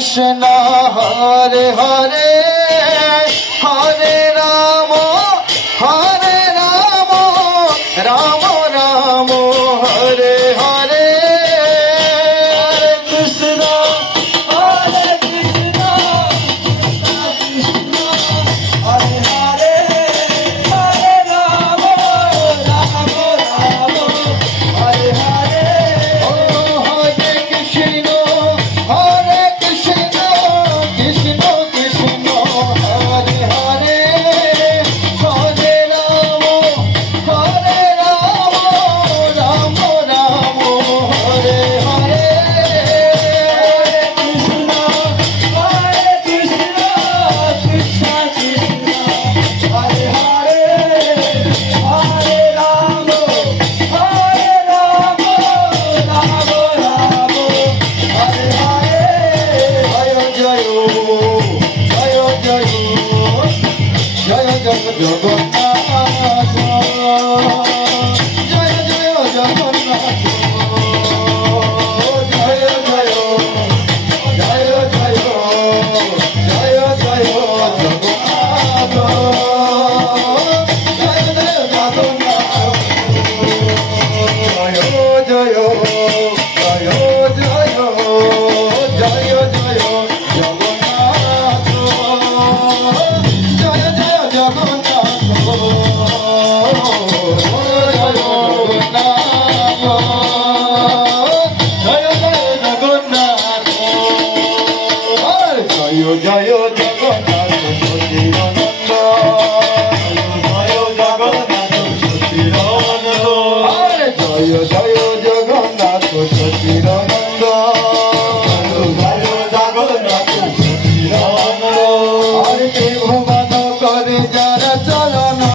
Krishna Hare Hare Hare Ram Ram Ram Hare Hare Krishna হরে Krishna Krishna Hare Hare Hare Ram Ram Ram Hare Hare ও হরে Krishna Krishna Krishna Hare Hare Hare Ram Ram Ram Hare Hare Krishna Krishna Krishna Hare Hare Hare Ram Ram Ram Hare Hare জয় জয়